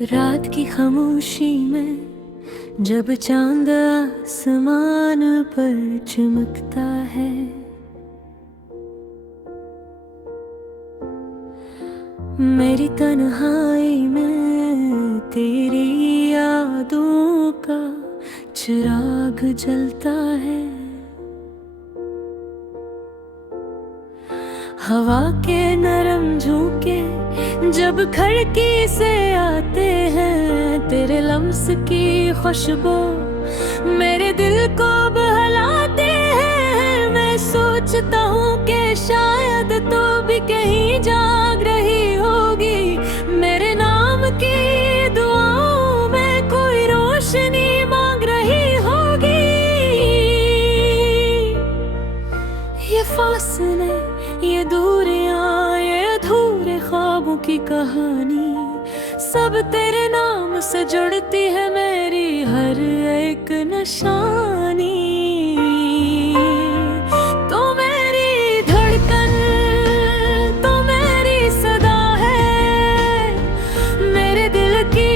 रात की खामोशी में जब चांद आसमान पर चमकता है, मेरी तन्हाई में तेरी यादों का चिराग जलता है। हवा के नरम झोंके जब खिड़की से आते हैं, तेरे लम्स की खुशबू मेरे दिल को बहलाते हैं। मैं सोचता हूँ कि शायद तो भी कहीं जाग रही होगी, मेरे नाम की दुआओं में कोई रोशनी मांग रही होगी। ये फासले, ये दूरियां, ये अधूरे ख्वाबों की कहानी, सब तेरे नाम से जुड़ती है मेरी हर एक निशानी। तो मेरी धड़कन, तो मेरी सदा है, मेरे दिल की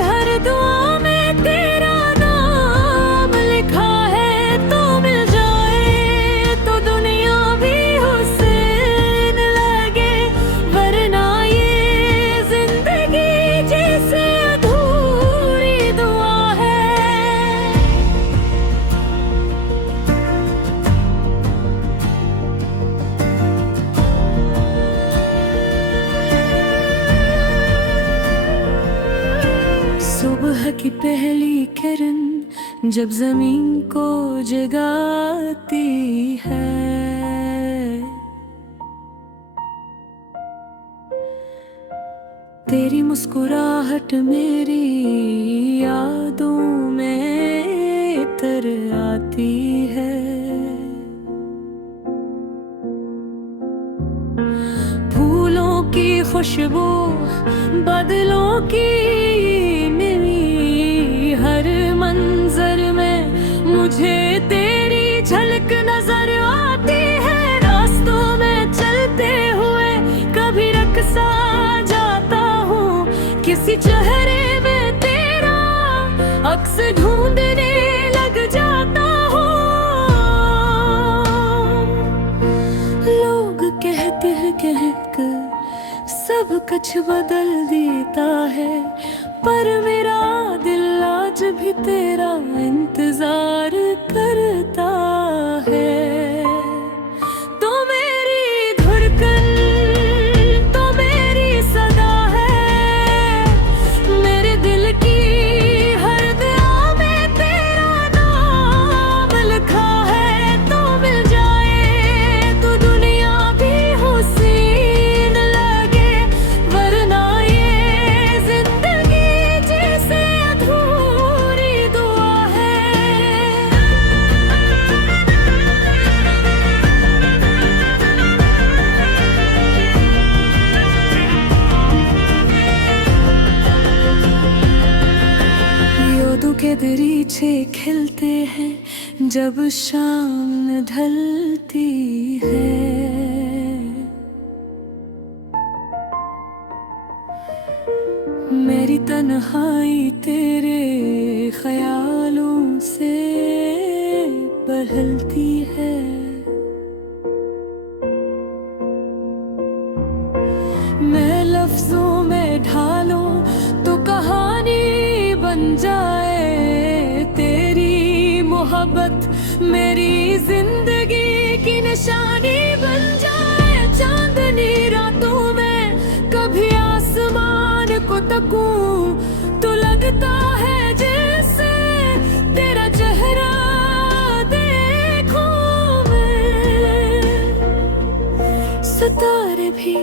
हर दुआ में तेरा नाम लिखा है। तो मिल जाए तो दुनिया भी हुस्न लगे, वरना ये जिंदगी जैसे अधूरी दुआ है। सुबह की पहली किरण जब जमीन को जगाती है, तेरी मुस्कुराहट मेरी यादों में तर आती है। फूलों की खुशबू, बादलों की नमी, हर मंजर में मुझे तेरी झलक नजर आती है। रास्तों में चलते हुए कभी रक़्सा जाता हूँ, किसी चेहरे में तेरा अक्स ढूंढने लग जाता हूँ। लोग कहते हैं कहकर सब कुछ बदल देता है, पर मेरा दिल आज भी तेरा इंतजार करता है। तो मेरी धड़कन, तो मेरी सदा है, मेरे दिल की हर दुआ में तेरा नाम लिखा है। तो मिल जाए तो दुनिया भी हुस्न लगे, वरना ये जिंदगी जैसे अधूरी दुआ है। योदों के दरीचे खिलते हैं जब शाम ढलती है, मेरी तन्हाई तेरे ख्यालों से बहलती है। मैं लफ्जों में ढालूं तो कहानी बन जाए, तेरी मोहब्बत मेरी जिंदगी की निशानी बन जाए। चांदनी रातों में कभी आसमान को तकूं तो लगता है जैसे तेरा चेहरा देखूं मैं। सितारे भी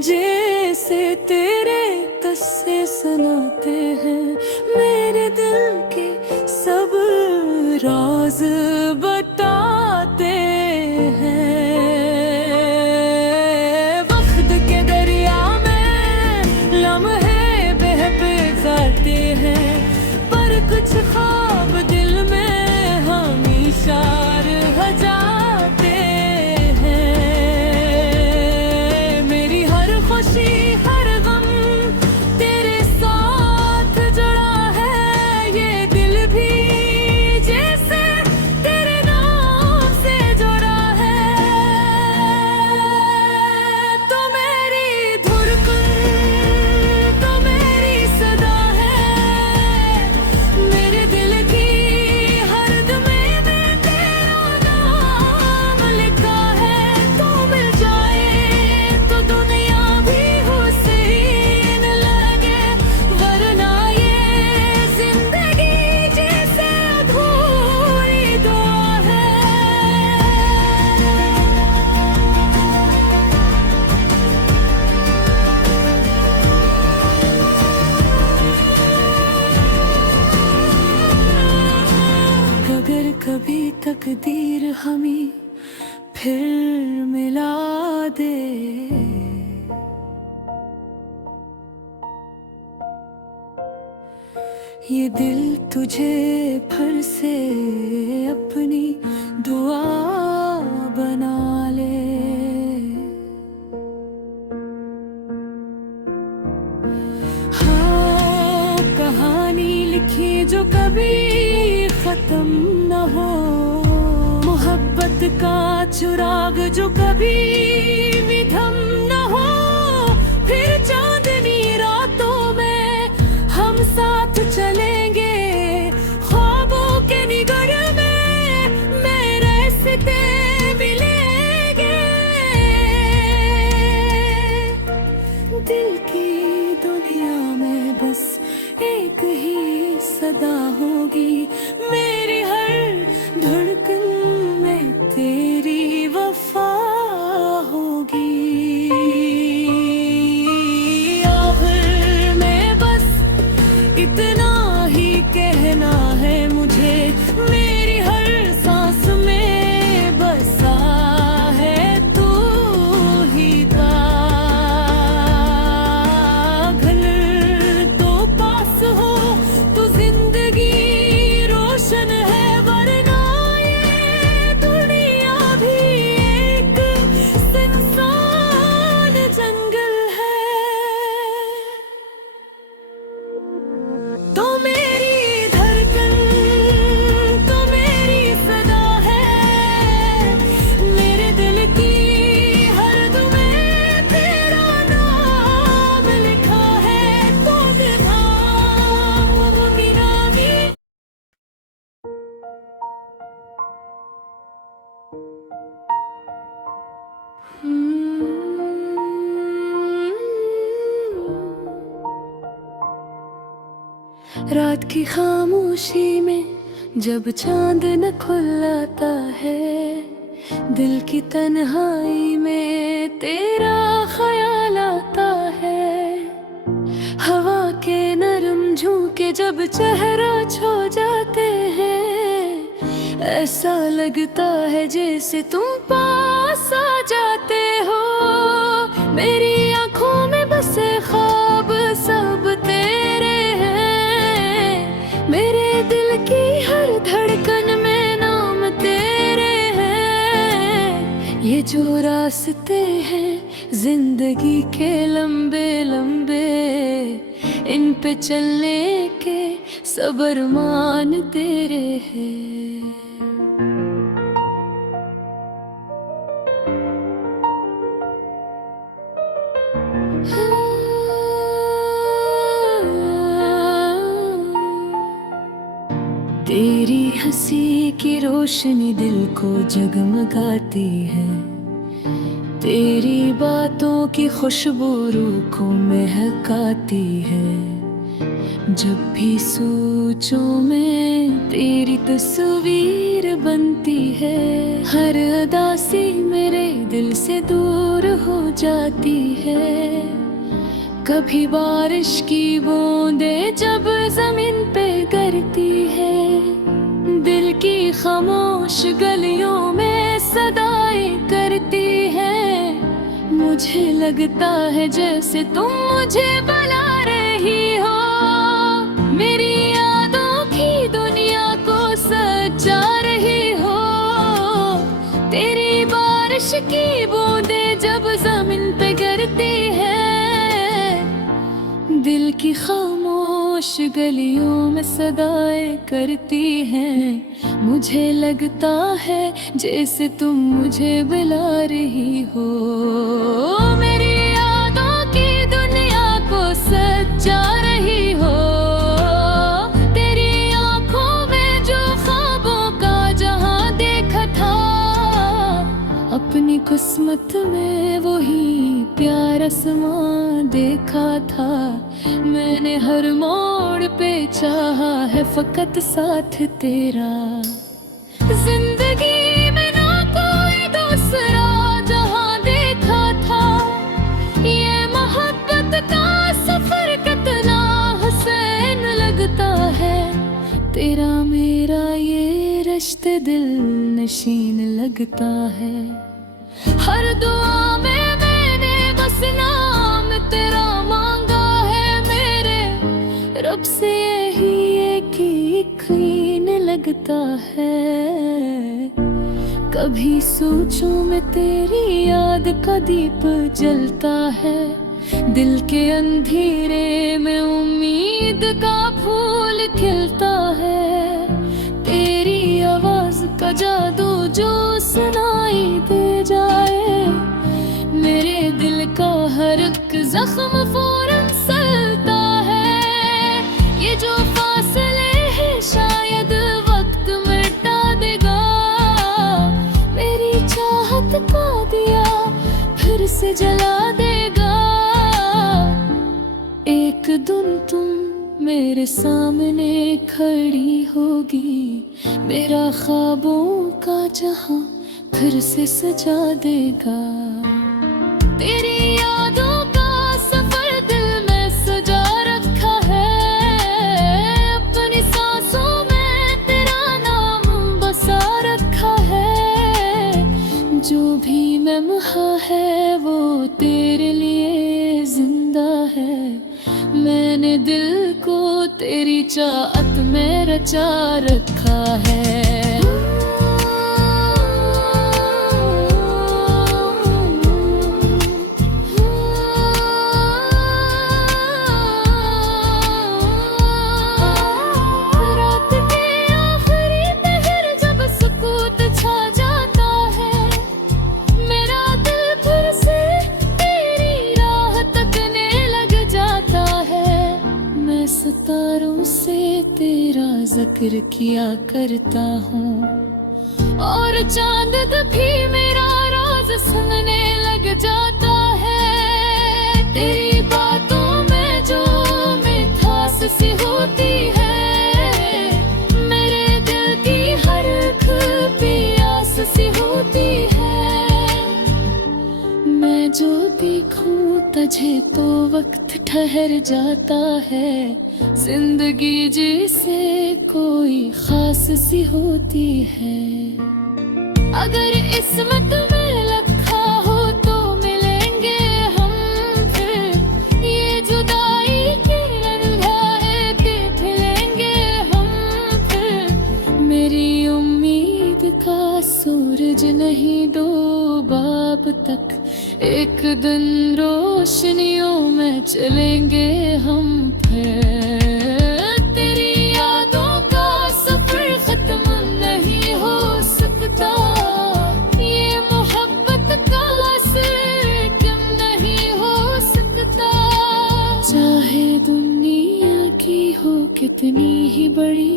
जैसे तेरे किस्से सुनाते हैं, मेरे दिल के सब राज बताते हैं। वक्त के दरिया में लम्हे बह पे जाते हैं, पर कुछ ख्वाब दिल में हमेशा रह जाते हैं। मेरी हर खुशी, हर गम तेरे साथ कभी तकदीर हमें फिर मिला दे। ये दिल तुझे फिर से अपनी दुआ बना ले। हाँ, कहानी लिखी जो कभी खत्म न हो, मोहब्बत का चिराग जो कभी विधम न हो। फिर चांदनी रातों में हम साथ चलेंगे, ख्वाबों के निगर में मेरे रास्ते मिलेंगे। दिल की दुनिया में बस एक ही सदा होगी, मेरी हर धड़कन में तेरी वफा होगी। आखिर में बस इतना ही कहना है मुझे, मेरी हर सांस में बसा है तू ही था। घर तो पास हो तो जिंदगी रोशन है, वरना ये दुनिया भी एक सुनसान जंगल है। तो मेरी धड़कन, तो मेरी सदा है, मेरे दिल की हर दुआ में तेरा नाम लिखा है। तो निभाओ मेरा भी। रात की खामोशी में जब चांद न खुल आता है, दिल की तन्हाई में तेरा ख्याल आता है। हवा के नरम झोंके जब चेहरा छू जाते हैं, ऐसा लगता है जैसे तुम पास आ जाते हो। मेरी आंखों में बसे ख्वाब सब तेरे हैं, मेरे दिल की हर धड़कन में नाम तेरे हैं। ये जो रास्ते हैं जिंदगी के लंबे लंबे, इन पे चलने के सब अरमान तेरे हैं। तेरी हंसी की रोशनी दिल को जगमगाती है, तेरी बातों की खुशबू रूह को महकाती है। जब भी सोचूं मैं तेरी तस्वीर बनती है, हर अदा सी मेरे दिल से दूर हो जाती है। कभी बारिश की बूंदें जब जमीन पे गिरती है, दिल की खामोश गलियों में सदाएं करती है। मुझे लगता है जैसे तुम मुझे बुला रही हो, मेरी यादों की दुनिया को सजा रही हो। तेरी बारिश की बूंदें जब जमीन पे गिरती है, दिल की खामोश गलियों में सदाएं करती हैं। मुझे लगता है जैसे तुम मुझे बुला रही हो, मेरी यादों की दुनिया को सजा रही हो। तेरी आंखों में जो ख्वाबों का जहां देखा था, अपनी किस्मत में वही प्यारा समा देखा था। मैंने हर मोड़ पे चाहा है फकत साथ तेरा, जिंदगी में ना कोई दूसरा जहां देखा था। ये मोहब्बत का सफर कितना हसीन लगता है, तेरा मेरा ये रिश्ते दिल नशीन लगता है। हर दुआ में मैंने बस नाम तेरा मांगा है, मेरे रब से यही एक यकीन लगता है। कभी सोचूं मैं तेरी याद का दीप जलता है, दिल के अंधेरे में उम्मीद का फूल खिलता है। तेरी आवाज का जादू जो सुनाई दे जाए, मेरे दिल का हर एक जख्म फौरन सलता है। ये जो फासले है शायद वक्त मिटा देगा, मेरी चाहत का दिया फिर से जला देगा। एक दिन तुम मेरे सामने खड़ी होगी, मेरा ख्वाबों का जहां फिर से सजा देगा। तेरी यादों का सफर दिल में सजा रखा है, अपनी सांसों में तेरा नाम बसा रखा है। जो भी लम्हा है वो तेरे लिए जिंदा है, मैंने दिल को तेरी चाहत में रचा रखा है। रात के आखिरी पहर जब सुकूत छा जाता है, मेरा दिल फिर से तेरी राह तकने लग जाता है। मैं सितारों से तेरा जिक्र किया करता हूँ, और चांद भी मेरा राज सुनने लग जाता है। तेरी बातों में जो मिठास सी होती है, मेरे दिल की हर एक प्यास सी होती है। मैं जो देखूं तुझे तो वक्त ठहर जाता है, जिंदगी जिसे कोई खास सी होती है। अगर किस्मत में लिखा हो तो मिलेंगे हम फिर, ये जुदाई के रंधाए के फिलेंगे हम फिर। मेरी उम्मीद का सूरज नहीं डूबा अब तक, एक दिन रोशनियों में चलेंगे हम फिर। तेरी यादों का सफर खत्म नहीं हो सकता, ये मोहब्बत का असर कम नहीं हो सकता। चाहे दुनिया की हो कितनी ही बड़ी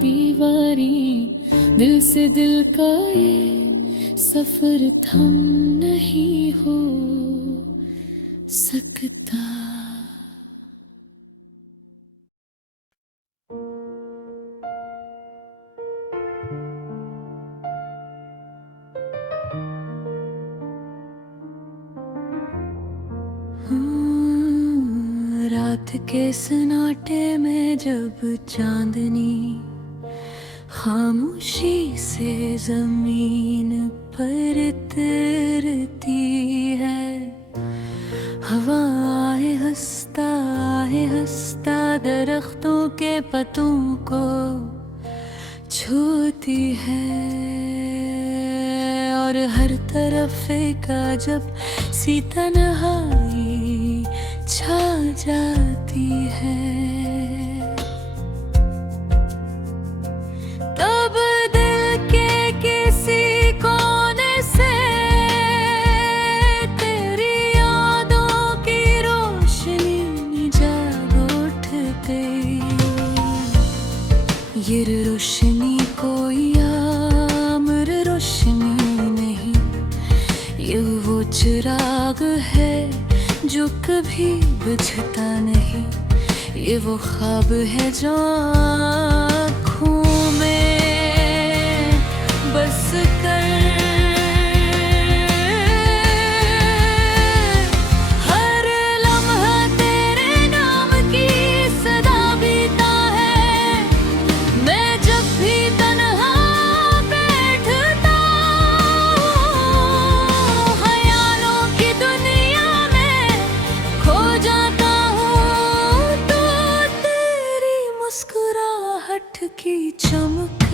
दीवारी, दिल से दिल का ये सफर थम नहीं हो सकता। रात के सन्नाटे में जब चांदनी खामोशी से जमीन पर तैरती है, हवा आए हंसता दरख्तों के पत्तों को छूती है, और हर तरफ का जब सी तन्हाई छा जाती है। तब दिल के किसी कोने से तेरी यादों की रोशनी जाग उठते, ये रोशनी कोई आमर रोशनी नहीं, ये वो चिराग है जो कभी बुझता नहीं, ये वो ख्वाब है जो आँखों में बस कर। हर लम्हा तेरे नाम की सदा बीता है, मैं जब भी तन्हा काठ की चमक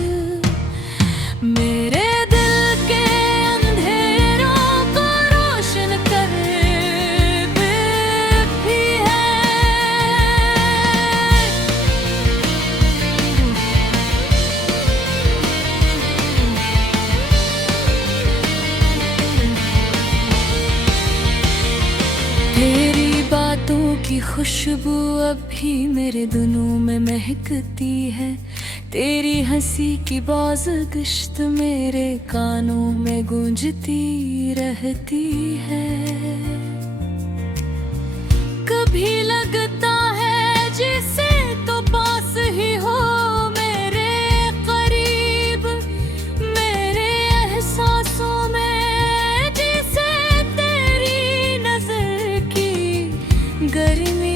मेरे दिल के अंधेरों को रोशन करे भी है। तेरी बातों की खुशबू अब भी मेरे दिनों में महकती है। तेरी हंसी की बाज़गश्त मेरे कानों में गूंजती रहती है। कभी लगता है जिसे तो पास ही हो मेरे करीब, मेरे एहसासों में जिसे तेरी नजर की गर्मी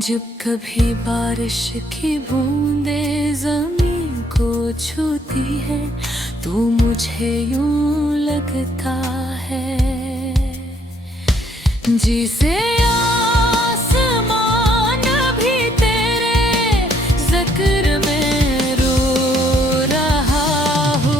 जब कभी बारिश की बूंदें ज़मीन को छूती है तो मुझे यूं लगता है जिसे आसमान भी तेरे ज़िक्र में रो रहा हो।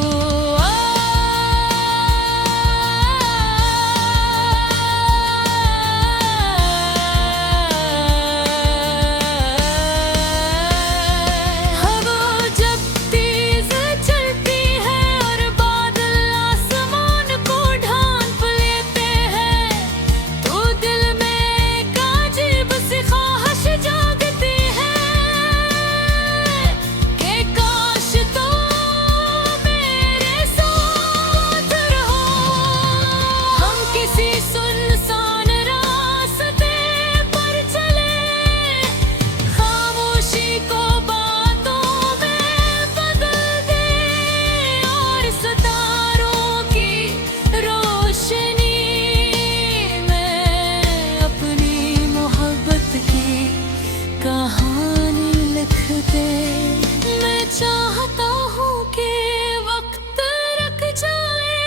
मैं चाहता हूँ कि वक्त रुक जाए,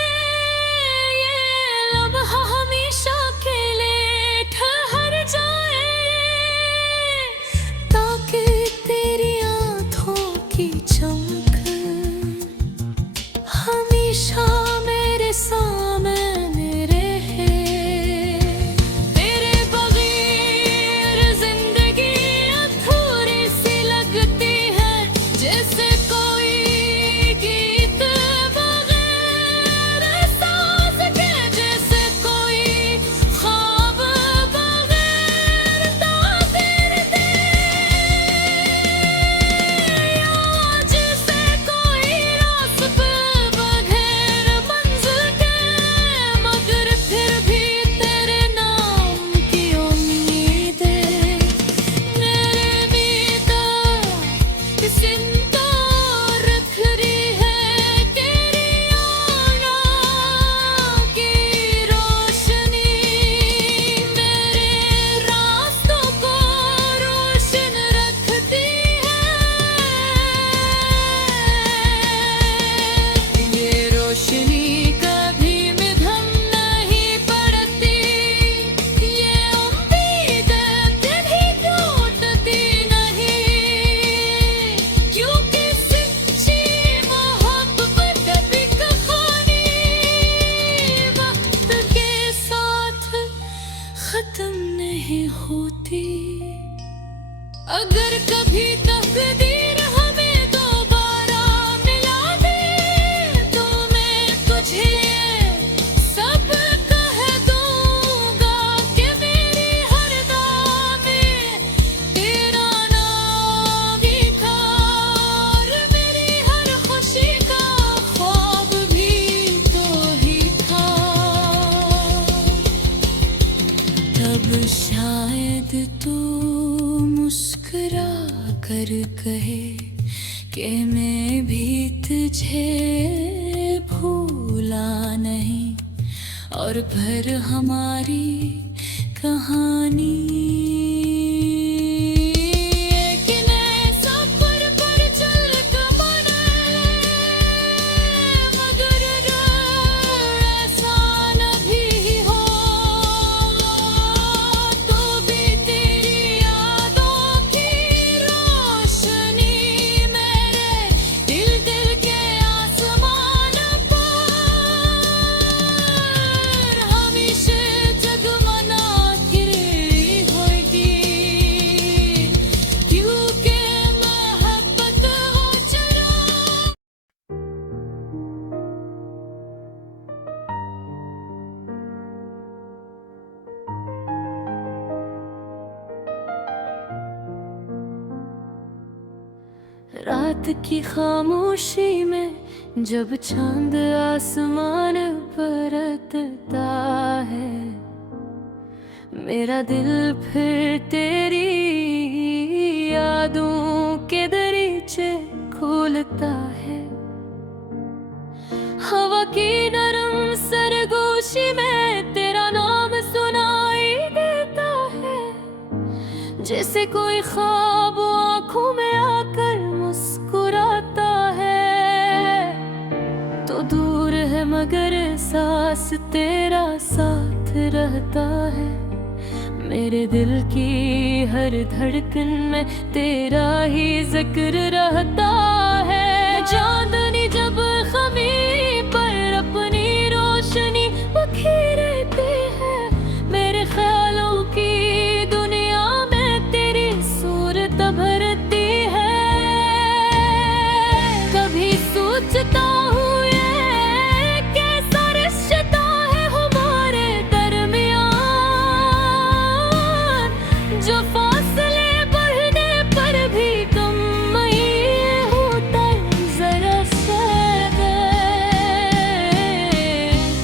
ये लम्हा हमेशा के लिए ठहर जाए, ताकि तेरी आँखों की चमक हमेशा मेरे सामने रहे। तेरे बगैर जिंदगी अधूरी सी लगती है, जैसे कोई गीत बगैर सांस के, जैसे कोई ख्वाब बगैर ताबीर के, या जैसे कोई रास्ता बगैर मंजिल के, मगर फिर भी तेरे नाम की उम्मीद मेरे भीतर जिंदा रख रही है। तेरी आँखों की रोशनी मेरे रास्तों को रोशन रखती है। ये रोशनी कभी मिधम नहीं पड़ती, ये उम्मीद कभी टूटती नहीं, क्योंकि सच्ची मोहब्बत कभी कहानी वक्त के साथ खत्म नहीं होती। अगर कभी तकदीर हमें दोबारा मिला दे और फिर हमारी कहानी रात की खामोशी में जब चांद आसमान परतता है, मेरा दिल फिर तेरी यादों के दरीचे खोलता है। हवा की नरम सरगोशी में तेरा नाम सुनाई देता है, जैसे कोई ख्वाब आंखों में आकर मुस्कुराता है। तो दूर है मगर एहसास तेरा साथ रहता है, मेरे दिल की हर धड़कन में तेरा ही जिक्र रहता है। चांदनी जब ख़मीर पर अपनी रोशनी बखेरती है, मेरे ख्यालों की दुनिया में तेरी सूरत भरती है। कभी सोचता हूँ ये कैसा रिश्ता है हमारे दरमियान, जो फासले बढ़ने पर भी कम नहीं होता जरा सा।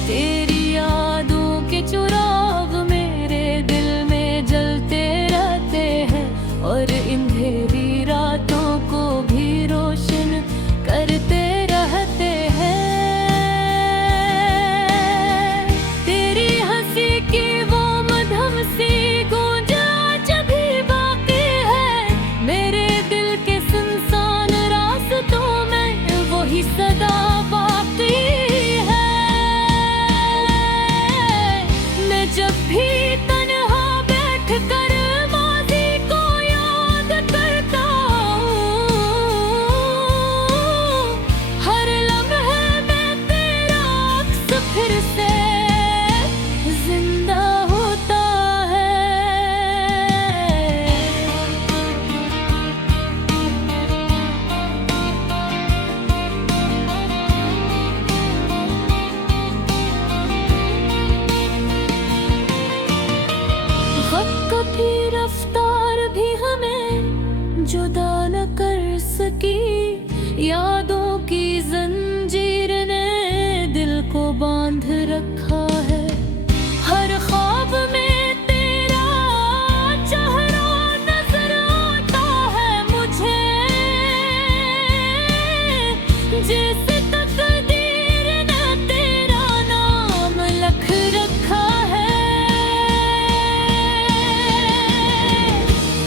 तेरी यादों के चिराग मेरे दिल में जलते रहते हैं, और अंधेरी रातों को भी रोशन करते रहते हैं। तेरी हंसी की वो मधुर सी गूंज आज भी बाकी है, मेरे दिल के सुनसान रास्तों में वही सदा बाकी है। मैं जब भी तन्हा बैठ कर माज़ी को याद करता हूँ, हर लम्हे में तेरा अक्स फिर से जिंदा होता है। वक्त की रफ्तार भी हमें जुदा न कर सकी, यादों की जंजीर ने दिल को बांध रखा है। हर ख्वाब में तेरा चेहरा नजर आता है मुझे, जैसे तकदीर ने तेरा नाम लिख रखा है।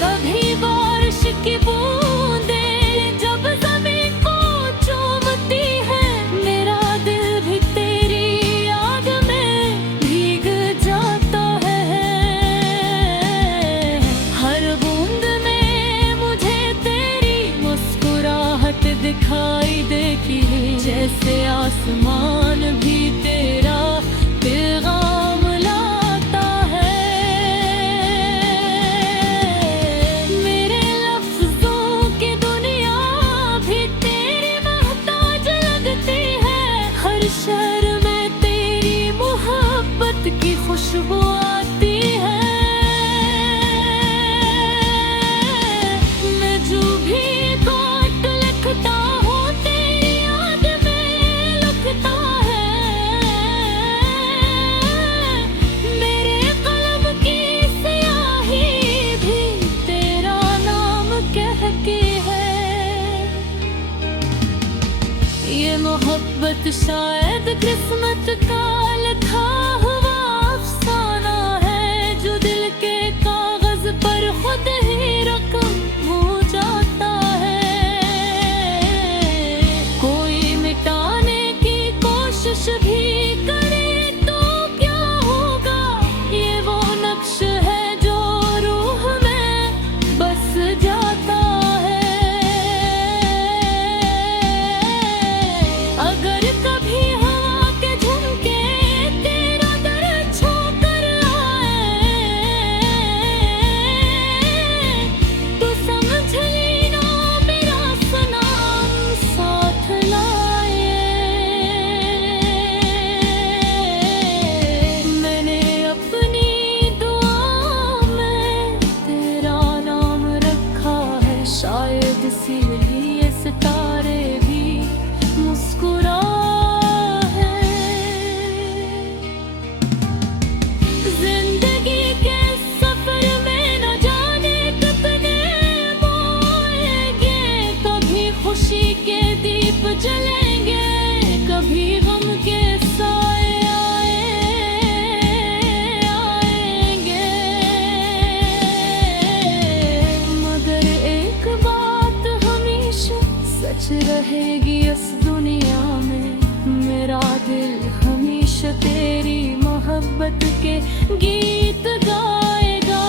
कभी बारिश की बूंदें जब ज़मीन को चूमती है, मेरा दिल भी तेरी याद में भीग जाता है। हर बूंद में मुझे तेरी मुस्कुराहट दिखाई देती है, जैसे आसमान भी तेरा पैगाम लाता है। मेरे लफ्जों की दुनिया भी तेरी मोहताज लगती है, हर शहर में तेरी मोहब्बत की खुशबू आती है। मैं जो भी काट लिखता हूँ तेरी याद में लिखता है, मेरे कलम की स्याही भी तेरा नाम कहती है। ये मोहब्बत शायद किस्मत का लिखा हुआ मोहब्बत के गीत गाएगा।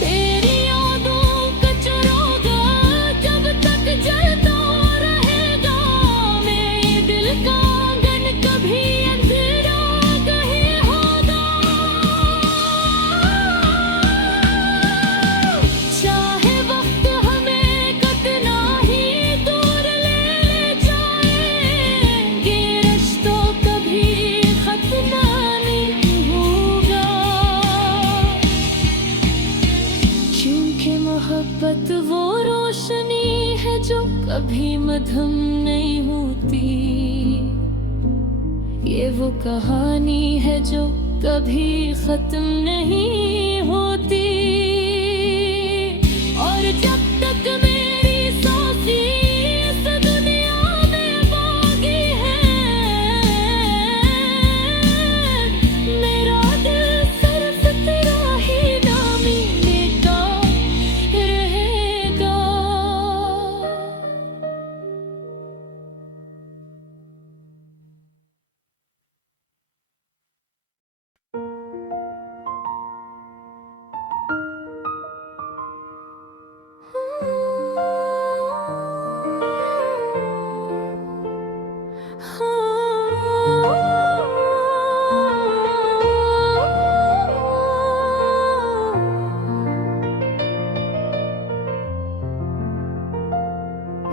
तेरी यादों का चुरागा जब तक जलता रहेगा। मेरे दिल का आंगन कभी अंधेरा नहीं होगा। चाहे वक्त हमें कितना ही दूर ले जाए, ये रिश्तों कभी खत्म नहीं होगा। क्योंकि मोहब्बत वो रोशनी है जो कभी मद्धम नहीं होती। ये वो कहानी है जो कभी खत्म नहीं होती। और जब तक मेरी सांसें इस दुनिया में बाकी है, मेरा दिल सिर्फ तेरा ही नाम लेता रहेगा।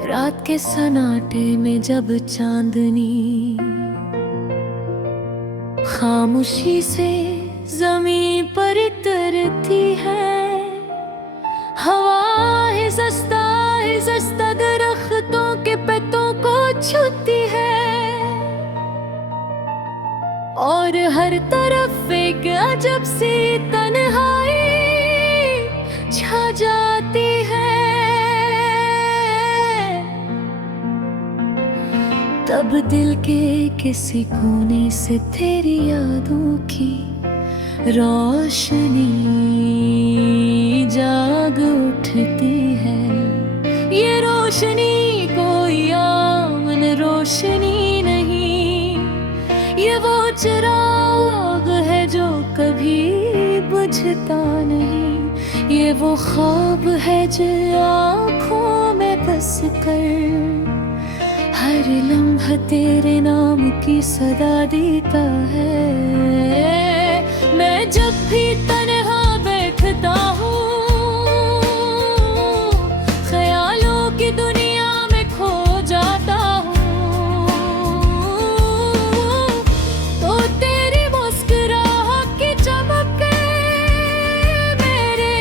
रात के सन्नाटे में जब चांदनी खामोशी से जमीन पर उतरती है, हवा हिज़्ज़ता दरख्तों के पत्तों को छूती है। और हर तरफ एक अजब सी तन्हाई छा जाती है। तब दिल के किसी कोने से तेरी यादों की रोशनी जाग उठती है। ये रोशनी कोई आम रोशनी नहीं, ये वो चिराग है जो कभी बुझता नहीं। ये वो ख्वाब है जो आँखों में बस कर हर लम्हा तेरे नाम की सदा देता है। मैं जब भी तन्हा बैठता हूँ, ख्यालों की दुनिया में खो जाता हूँ, तो तेरी मुस्कुराहट की चमक मेरे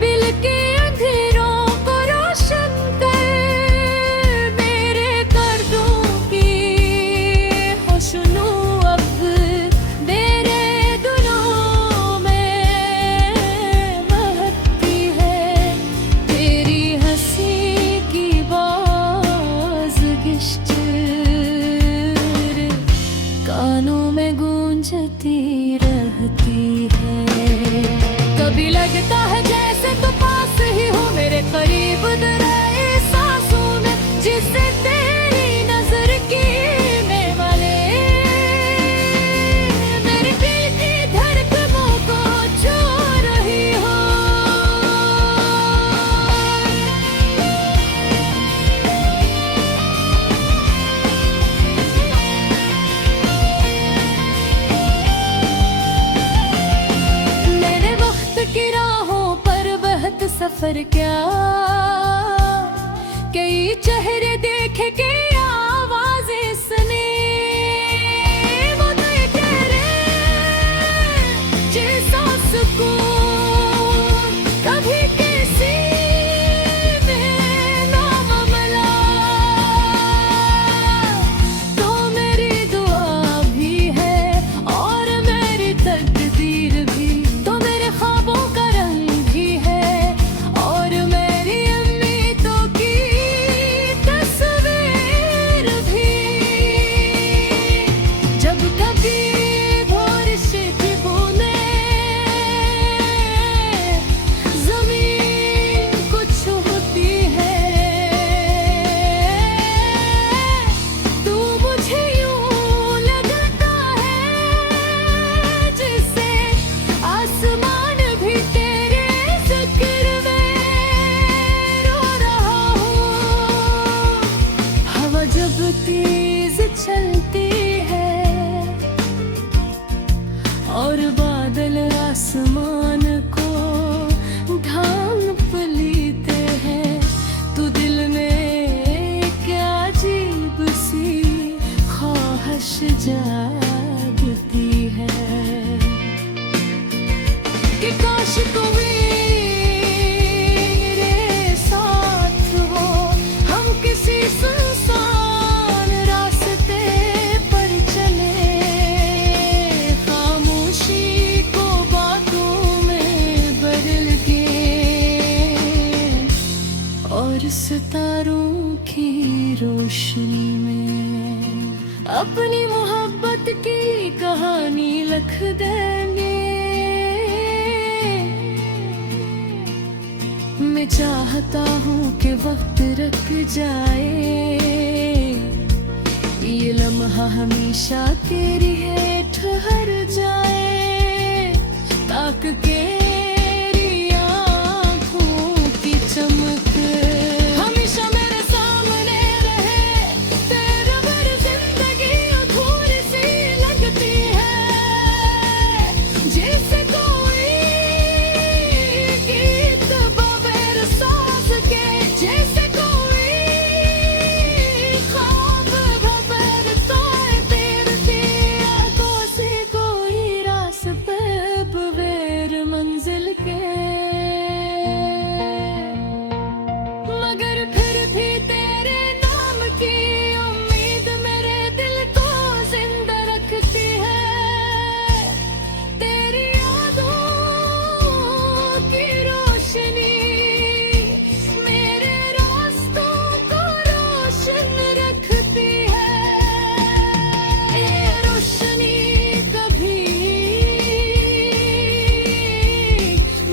दिल के अंधेरों को रोशन कर, मेरे दर्दों की खुशनू अब मेरे दिलों में महकती है। तेरी हंसी की बाज़गिश्त कानों में गूंजती रहती है। कभी लगता है जैसे तो पास ही हो मेरे करीब दराए सांसों में, जिससे तेरी नजर की वाले मेरे दिल की धड़कनों को छू रही हो। मैंने वक्त की राहों पर बहुत सफर किया, कई चेहरे देखे के आवाजें सुनी। वो तय करे जैसा सुकून कभी किसी में ना मिला, तो मेरी दुआ भी है और मेरी तकदीर भी, तो मेरे ख्वाबों का रंग भी है और मेरी उम्मीदों की तस्वीर जब तेज चलती है और बादल आसमान को ढांप लेते हैं, तो दिल में क्या अजीब सी ख्वाहिश जागती है कि काश तुम मेरे साथ हो। हम किसी सुनसान रास्ते पर चले, खामोशी को बातों में बदल के, और सितारों की रोशनी में अपनी मोहब्बत की कहानी लिख देंगे। मैं चाहता हूँ कि वक्त रुक जाए, ये लम्हा हमेशा तेरी है ठहर जाए, ताकि तेरी आँखों की चमक हमेशा मेरे सामने रहे। तेरे बिन जिंदगी अधूरी सी लगती है, जैसे कोई गीत बगैर साज के, जैसे कोई ख्वाब बगैर तोए तैरती आंखों से, कोई रास्ते बगैर मंजिल के। मगर फिर भी तेरे नाम की उम्मीद मेरे दिल को जिंदा रखती है। तेरी यादों की रोशनी मेरे रास्तों को रोशन रखती है। ये रोशनी कभी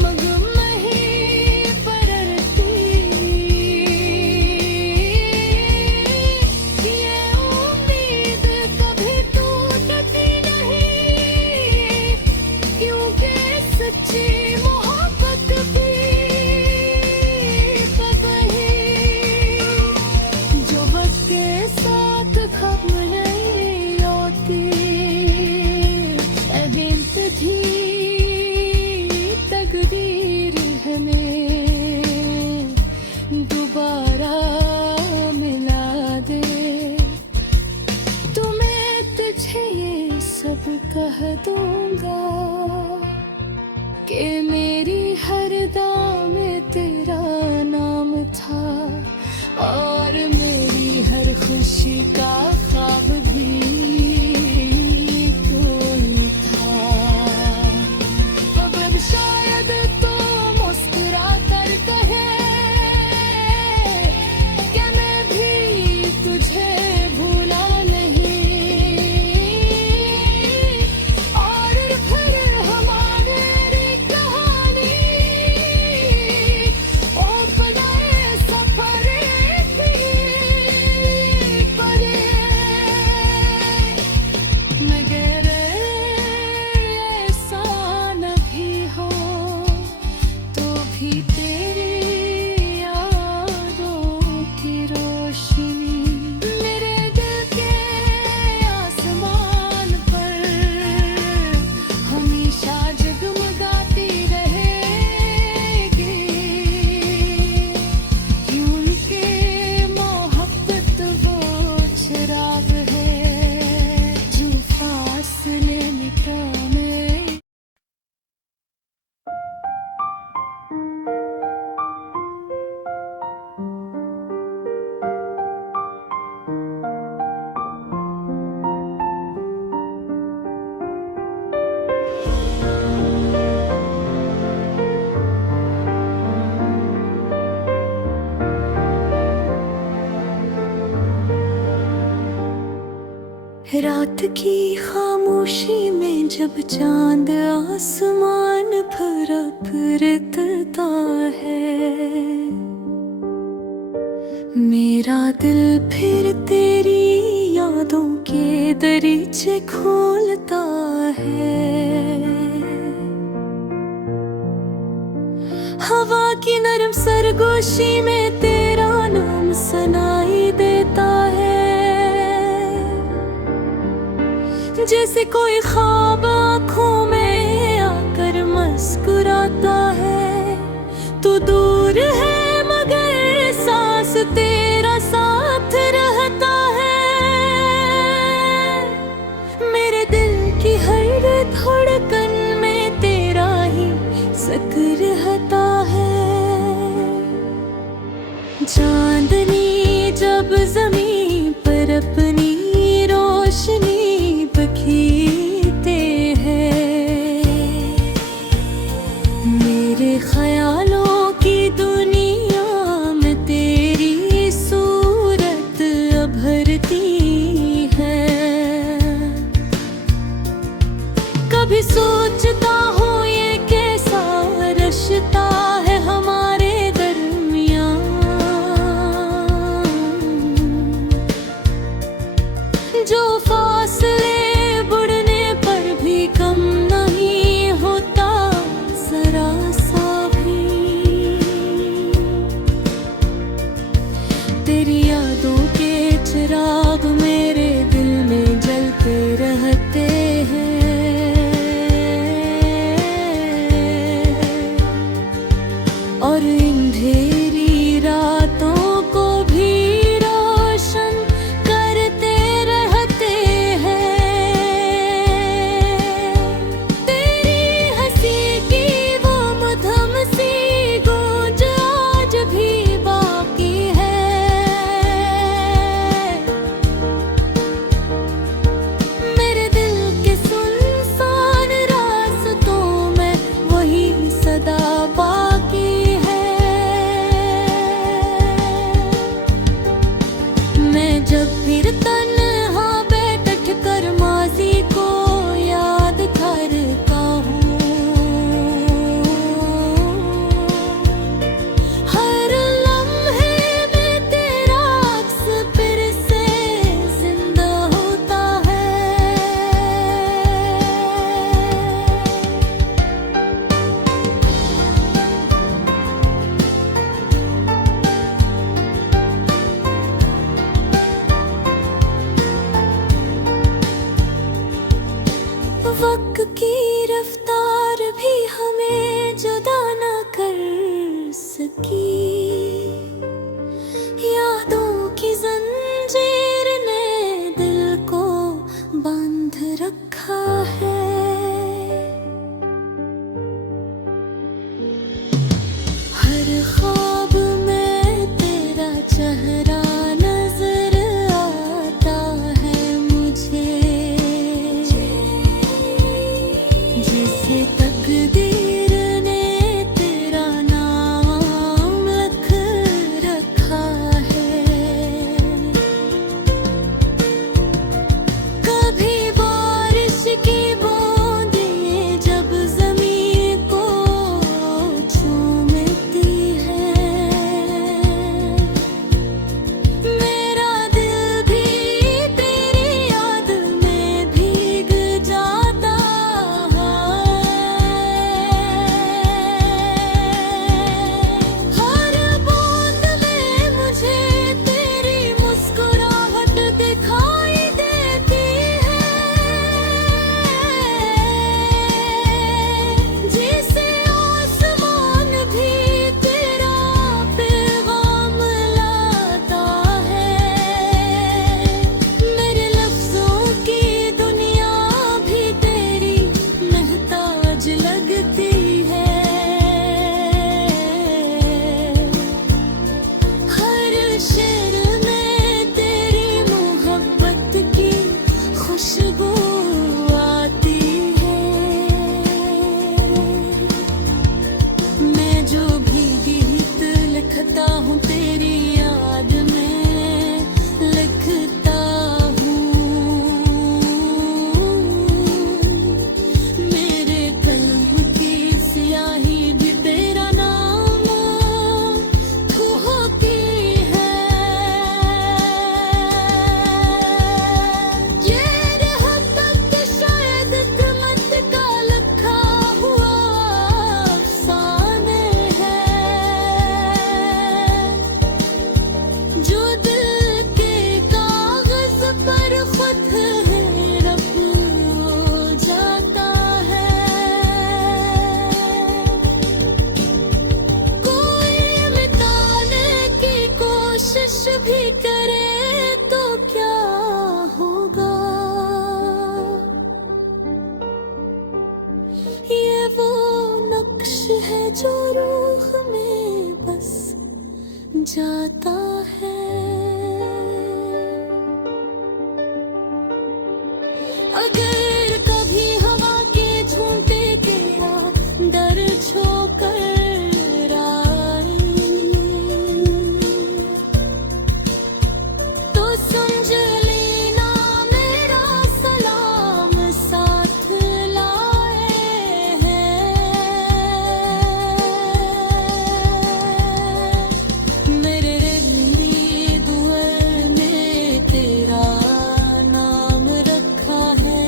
मगम नहीं परती, ये उम्मीद कभी टूटती नहीं, क्योंकि सच्ची मोहब्बत भी कभी जो वक्त के साथ खत्म नहीं होती। अनंत थी तकदीर हमें दोबारा मिला दे, तो मैं तुझे ये सब कह दूंगा कि मेरी हर दाम में तेरा नाम था, और मेरी हर खुशी का ख्वाब भी तू ही था। अब शायद तो मुस्कुरा कर कहे कि मैं भी तुझे भूला नहीं, और फिर हमारी कहानी ओ अपने सफर करे। मगर ऐसा न भी हो तो भी तेरी यादों की रोशनी मेरे दिल के आसमान पर हमेशा जगमगाती रहेगी, क्योंकि मोहब्बत वो चिराग है जो फासले मिटाने। रात की खामोशी में जब चांद आसमान भरा फिरता है, मेरा दिल फिर तेरी यादों के दरीचे खोलता है। हवा की नरम सरगोशी में तेरा नाम सुनाई देता है, जैसे कोई ख्वाब आँखों में आकर मुस्कुराता है। तू दूर है मगर सांस तेरा साथ रहता है। मेरे दिल की हर धड़कन में तेरा ही जिक्र रहता है। चांदनी जब ज़मीं पर अपनी रोशनी बखेरते हैं, मेरे ख्यालों की दुनिया में तेरी सूरत उभरती है। कभी सोचता हूँ ये कैसा रिश्ता है हमारे दरमियाँ, जो फासले बढ़ने पर भी कम नहीं होता जरा सा भी। तेरी यादों के चिराग जाता है। अगर कभी हवा के झोंके तेरा डर छोकर आए तो समझ लेना मेरा सलाम साथ लाए हैं। मेरे रंगी दुआ में तेरा नाम रखा है।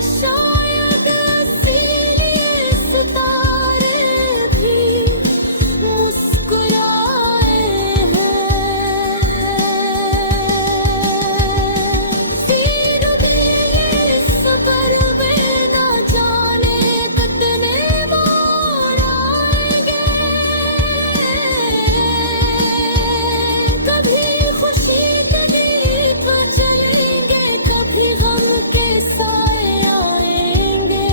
शायद इसीलिए सितारे भी मुस्कुराए हैं। फिर भी ये सबर में ना जाने कितने मोड़ आएंगे। कभी खुशी के दीप जलेंगे, कभी गम के साए आएंगे।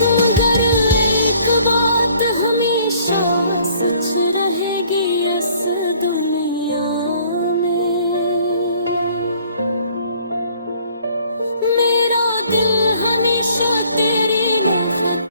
मगर एक बात हमेशा सच रहेगी इस दुनिया में, मेरा दिल हमेशा तेरी मोहब्बत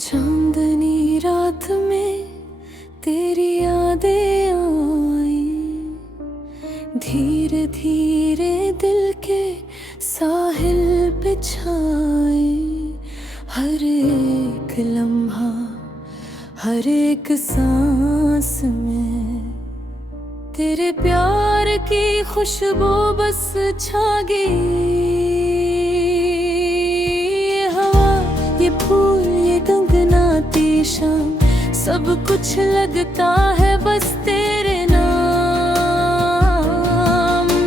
चांदनी रात में तेरी यादें आई, धीरे धीरे दिल के साहिल पे छाए। हर एक लम्हा, हर एक सांस में तेरे प्यार की खुशबू बस छा गई। ये हवा, ये फूल, ये गंगनाती शाम, सब कुछ लगता है बस तेरे नाम।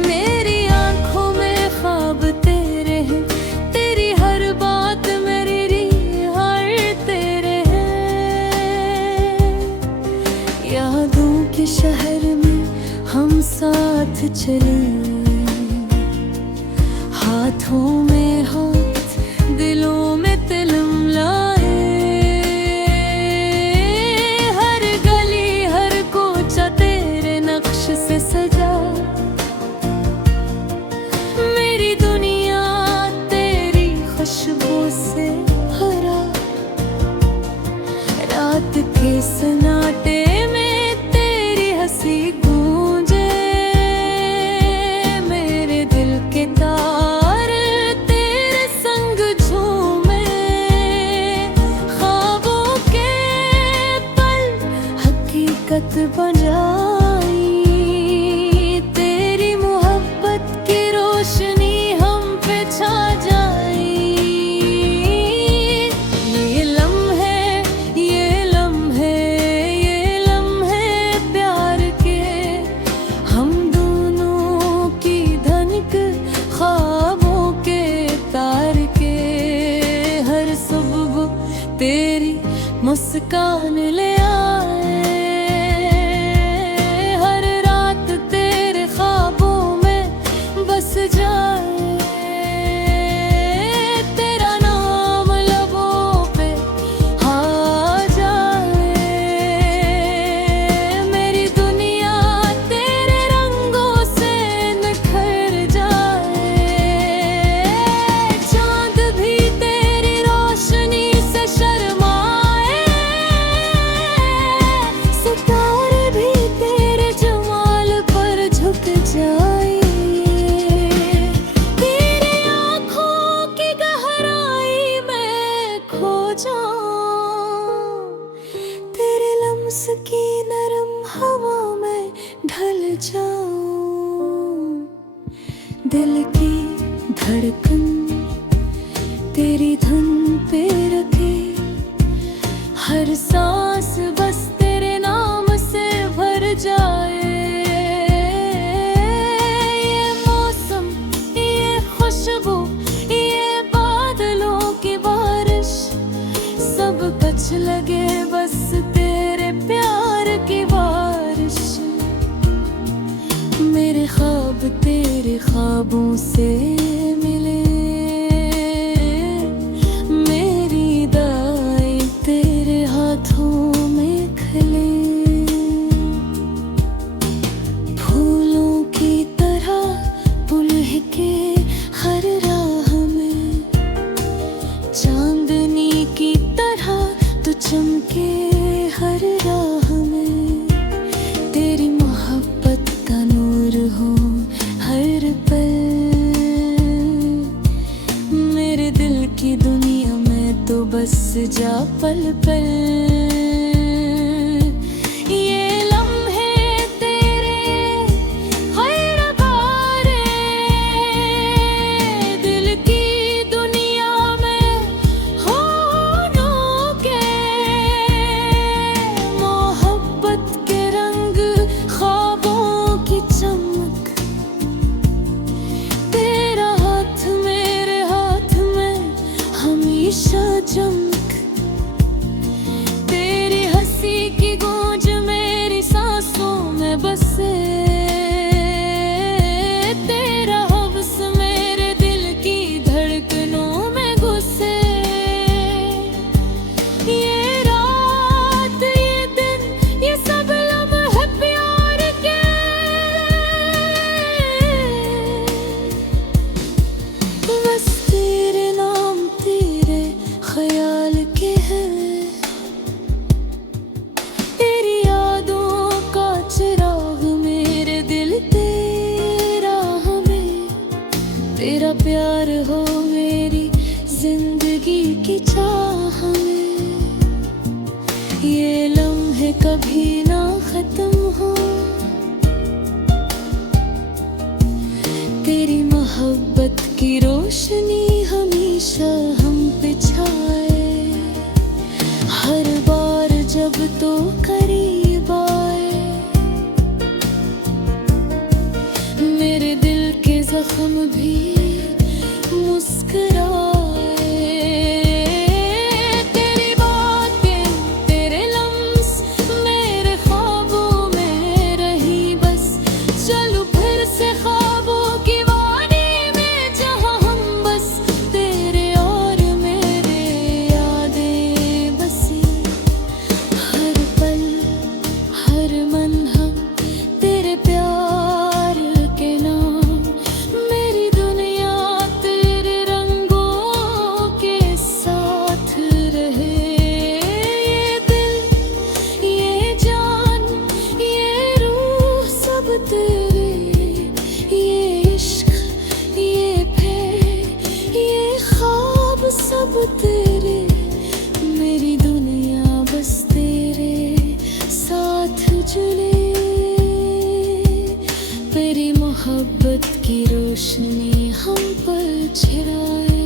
मेरी आंखों में ख्वाब तेरे हैं, तेरी हर बात मेरी हर तेरे हैं। यादों के शहर में हम साथ चले, हाथों में हाथ, दिलों में तिलम लाए। हर गली, हर कोचा तेरे नक्श से सजा। मेरी दुनिया तेरी खुशबू से भरा। रात के सन्नाटे में तेरी हंसी गूंजे। मेरे दिल के तार तेरे संग झूमे। ख्वाबों के पल हकीकत बन जाई। तेरी मोहब्बत की रोशनी हम पे छा जाई। ये लम्हे, ये लम्हे, ये लम्हे प्यार के, हम दोनों की धनक ख्वाबों के तार के। हर सुबह तेरी मुस्कान ले आए, हर रात तेरे ख्वाबों में बस जाए। तेरा नाम लबों पे आ जाए। मेरी दुनिया तेरे रंगों से निखर जाए। चांद भी तेरी रोशनी से शर्माए। सितारे भी तेरे जमाल पर झुक जाए। तेरी आँखों की गहराई में खो जाऊं। तेरे लम्स की नरम हवा में ढल जाऊं। दिल की धड़कन तेरी धुन पे रखे। हर सांस बस तेरे नाम से भर जाए। ये मौसम, ये खुशबू, ये बादलों की बारिश, सब कुछ लगे बस तेरे प्यार की बारिश। मेरे ख्वाब तेरे ख्वाबों से मिले, मेरी दाएं तेरे हाथों में खिले। फूलों की तरह पुलके हर राह में, चांदनी की तरह तू चमके हर राह में। तेरी मोहब्बत का नूर हो हर पल, मेरे दिल की दुनिया में तो बस जा पल पल। ये लम्हे तेरे हर बारे, दिल की दुनिया में होनों के, मोहब्बत के रंग, ख्वाबों की चमक। तेरा हाथ मेरे हाथ में हमेशा चमक। तेरी हंसी की गूंज मेरी सांसों में बसे, तेरा हवस मेरे दिल की धड़कनों में घुसे। ये रात, ये दिन, ये सब लम्हे प्यार के, बस तेरे नाम तेरे ख्याल के हैं। तेरी यादों का चिराग मेरे दिल तेरा हमें, तेरा प्यार हो मेरी जिंदगी की चाह में। ये लम्हे कभी ना खत्म हो, तेरी मोहब्बत की रोशनी हमेशा हम पे छाए। हर बार जब तो करीब आए, मेरे दिल के जख्म भी मुस्कुराए। तेरी बातें, तेरे लम्स मेरे ख्वाबों में रही बस। चलूं फिर से ख्वाबों की वादी में, जहां हम बस तेरे और मेरे यादें बसी। हर पल हर मनहा तेरे प्यार के नाम, मेरी दुनिया तेरे रंगों के साथ रहे। ये दिल, ये जान, ये रूह सब तेरे, ये इश्क, ये प्यार, ये ख्वाब सब तेरे। मेरी दुनिया बस तेरे साथ जुड़े, तेरी मोहब्बत की रोशनी हम पर छिड़ाए।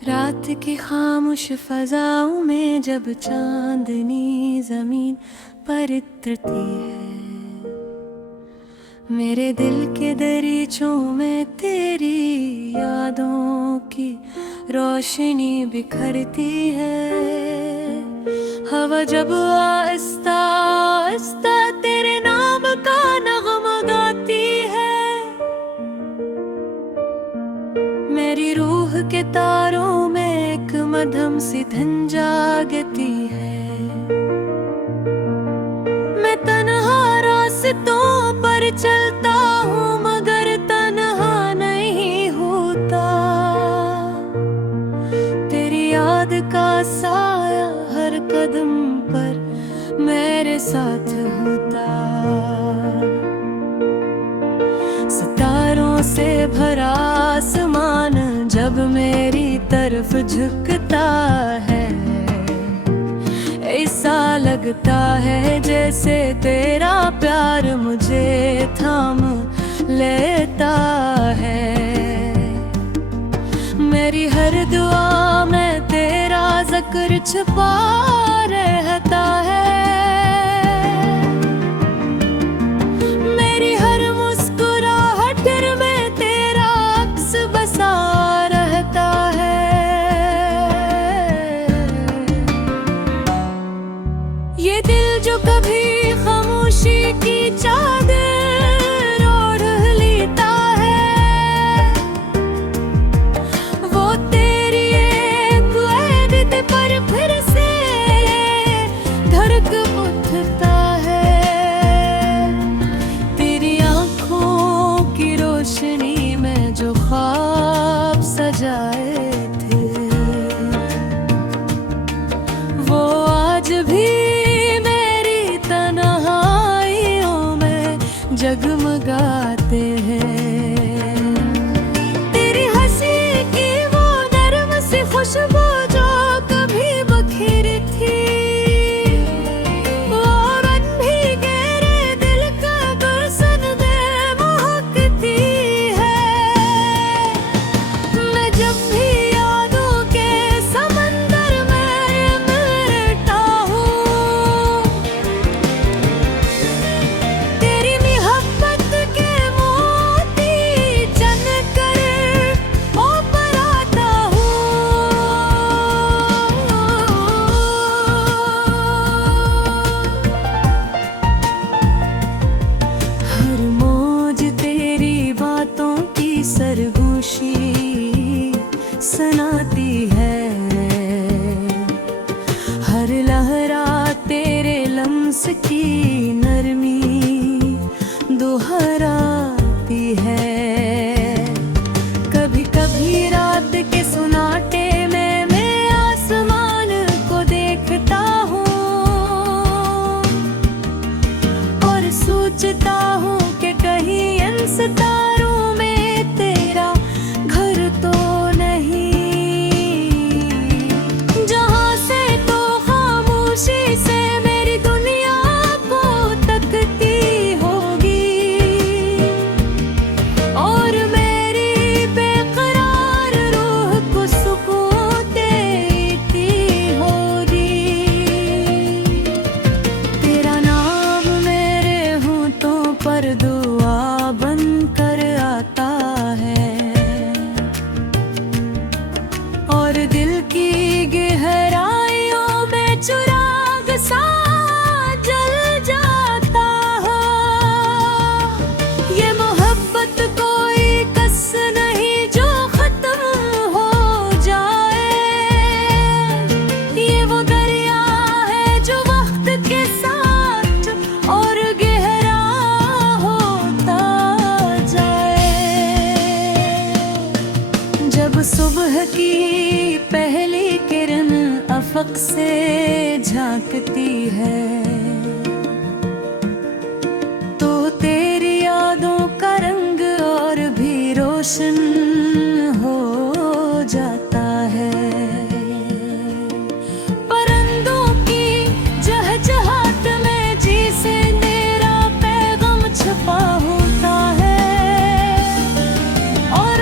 रात की खामोश फजाओं में जब चांदनी जमीन पर उतरती है, मेरे दिल के दरीचों में तेरी यादों की रोशनी बिखरती है। हवा जब आहिस्ता आहिस्ता तेरे नाम का नगमा गाती है, मेरी रूह के तारों में एक मध्यम सी धुन जागती है। मैं तन्हा रास्तों पर चलता हूँ मगर तन्हा नहीं होता। याद का साया हर कदम पर मेरे साथ होता। सितारों से भरा आसमान जब मेरी तरफ झुकता है, ऐसा लगता है जैसे तेरा प्यार मुझे थाम लेता है। मेरी हर दुआ में तेरा ज़िक्र छुपा रहता है। मेरी हर मुस्कुराहट में तेरा अक्स बसा रहता है। ये दिल जो कभी खामोशी की चादर ओढ़ लेता है, वो तेरी एक ऐद पर फिर से धड़क उठता है। तेरी आँखों की रोशनी में जो ख्वाब सजाए थे, वो आज भी जगमगाते हैं। तेरी हंसी की वो नरम सी खुशबू जो कभी बखेरी थी, वो रन भी गहरे दिल का गुलशन में महकती है। मैं जब भी यादों के समंदर में मिलता हूँ, तेरी सरगोशी सुनाती है। हर लहरा तेरे लम्स की नरमी दोहराती है। कभी कभी रात के सुनाटे में मैं आसमान को देखता हूँ और सोचता हूँ कि कहीं इन सितारों पर दुआ बनकर आता है और दिल की गहराइयों में चिराग सा जल जाता है। ये मोहब्बत कोई कस नहीं जो खत्म हो जाए, ये वो दरिया है जो वक्त के साथ और जब सुबह की पहली किरण अफक से झांकती है, तो तेरी यादों का रंग और भी रोशन हो जाता है। परिंदों की चहचहाट में जी से तेरा पैगाम छुपा होता है और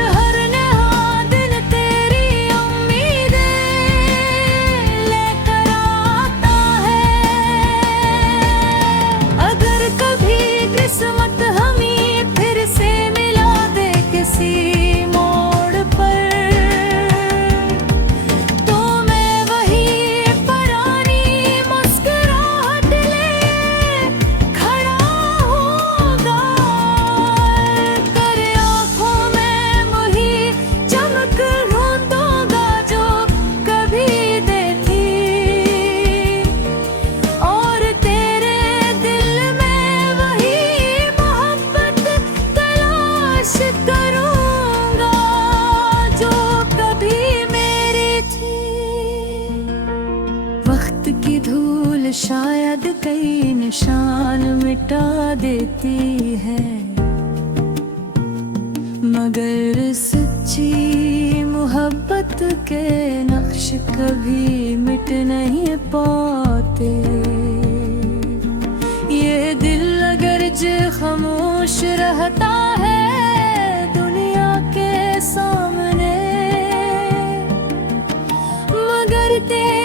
किस्मत हमें फिर से मिला दे किसी वक्त की धूल शायद कई निशान मिटा देती है, मगर सच्ची मोहब्बत के नक्श कभी मिट नहीं पाते। ये दिल अगर जे खामोश रहता है दुनिया के सामने, मगर तेरे